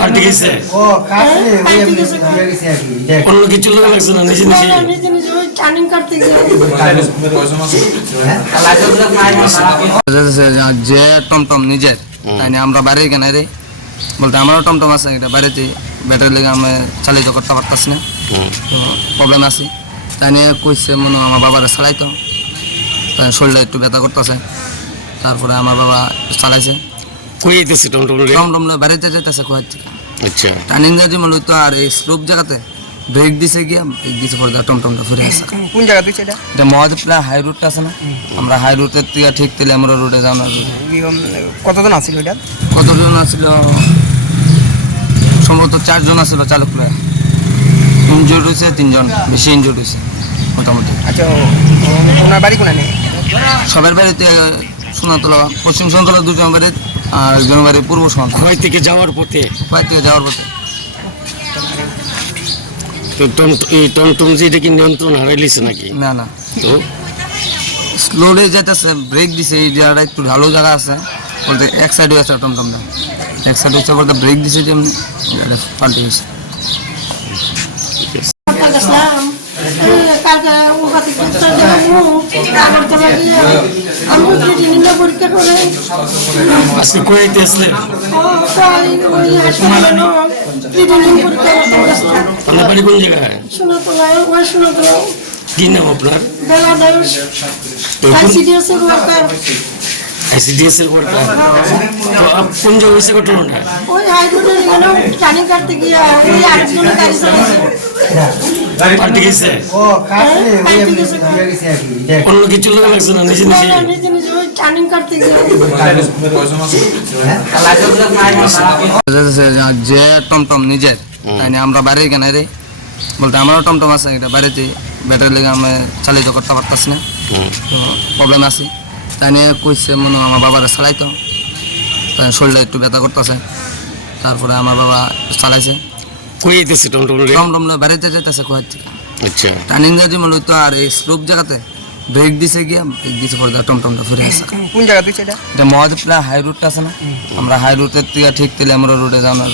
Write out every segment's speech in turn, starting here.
পাল্টে গেছে। ও কাটলে। হয়ে গেছে অন্য কিছু লোক লাগছে না নিজে নিজে না, নিজে? নিজে ওই ট্রেনিং কাটতে গিয়ে। যে টমটম নিজের তাই নিয়ে আমরা বাইরে কেন রে। বলতে আমারও টমটম আছে এটা বাইরেতে ব্যাটারি লেগে আমি চালিত করতে পারতাছি না। তো প্রবলেম আছে। তাই নিয়ে কইছে মনে আমার বাবারে চালাইতো তাই শরীরটা একটু ব্যথা করতেছে। তারপরে আমার বাবা চালাইছে। কই যেতেছে টমটম রে টমটম লয়ে বাড়িতে যেতেছে কোয়ার থেকে আচ্ছা। টানিং যাচ্ছি মনে তো আর এই স্লোপ জায়গাতে ব্রেক দিছে গিয়া ব্রেক দিছে পরে টমটমটা ফিরে আসছে কোন জায়গা দিচ্ছে এটা? এটা মহাদেবপুরা হাই রুটটা আছে না? আমরা হাই রুটের থেকে ঠিক তেলে আমরা রোডে যাওয়ার কতজন আছিল এটা কতজন আছিল? সম্ভবত চারজন আছিল চালক লয়ে ইনজোর্ড হয়েছে তিনজন বেশি ইনজোর্ড হয়েছে মোটামুটি। আচ্ছা ওনার বাড়ি কোনে নেই সবার বাড়িতে সোনাতলা পশ্চিম সোনাতলা দুজন বাড়ি আর একজন পূর্ব খয় থেকে যাওয়ার পথে। বাইর থেকে যাওয়ার পথে। তো টমটম এই টমটম যে এটা কি নিয়ন্ত্রণ হারাইলিছে নাকি? না না। তো? স্লোলে যেতেছে ব্রেক দিছে এই জায়গাটা একটু ঢালু জায়গা আছে। বলতে এক সাইডে আছে টমটমটা এক সাইডে হচ্ছে বলতে ব্রেক দিছে পাল্টে গেছে। পরীক্ষা করে আজকে করতে গেছিলাম আপনার? বাড়ি কোন জায়গায় শোনাতলায় ওই শোনাতলায় কি নাম আপনার আইসিডিএস এর ওয়ার্কার তো আপ- কোন জায়গায় হয়েছে ঘটনাটা ওই হাইকোর্টের এখানে ট্রেনিং কাটতে গিয়ে ওই আরেকজনের গাড়ি চালাচ্ছে পাল্টে গেছে। ও কাটলে ওই পাল্টে আমি গেছে। হয়ে গেছে আর কি। দেখ। অন্য কিছু লোক লাগছে না নিজে নিজে। নিজে নিজে ওই ট্রেনিং কাটতে গিয়ে। যে টমটম নিজের তাই নিয়ে আমরা বাইরে কেন রে। বলতে আমারও টমটম আছে এটা বাইরেতে ব্যাটারি লেগে আমি চালিত করতে পারতাছি না। তো প্রবলেম আছে। তাই নিয়ে কইছে মনে আমার বাবারে চালাইতো তাই শরীরটা একটু ব্যথা করতেছে। তারপরে আমার বাবা চালাইছে। কই যেতেছে টমটম টমটম বাড়িতে যেতেছে কোয়ার থেকে আচ্ছা। টানিং যাচ্ছি মনে তো আর এই স্লোপ জায়গাতে ব্রেক দিছে গিয়া ব্রেক দিছে পরে টমটমটা ফিরে আসছে কোন জায়গা দিচ্ছে এটা? এটা মহাদেবপুরা হাই রুটটা আছে না? আমরা হাই রুটের থেকে ঠিক তেলে আমরা রোডে যাওয়ার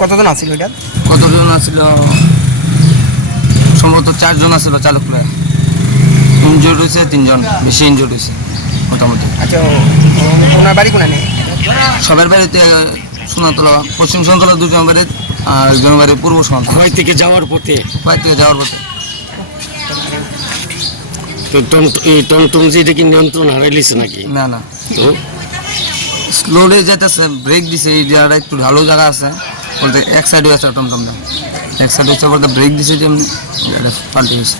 কতজন আছিল এটা কতজন আছিল? সম্ভবত চারজন আছিল চালক লয়ে। ইনজোর্ড হয়েছে তিনজন বেশি ইনজোর্ড হয়েছে মোটামুটি। আচ্ছা ওনার বাড়ি কোনে নেই সবার বাড়িতে সোনাতলা পশ্চিম সোনাতলা দুজন বাড়ি। আর একজন পূর্ব খয় থেকে যাওয়ার পথে। বাইর থেকে যাওয়ার পথে। তো এই টমটম কি নিয়ন্ত্রণ হারাইলিছে নাকি? না না। তো? স্লোলে যেতেছে ব্রেক দিছে এই জায়গাটা একটু ঢালু জায়গা আছে। বলতে এক সাইডে আছে টমটমটা। এক সাইডে হচ্ছে বলতে ব্রেক দিছে পাল্টে গেছে।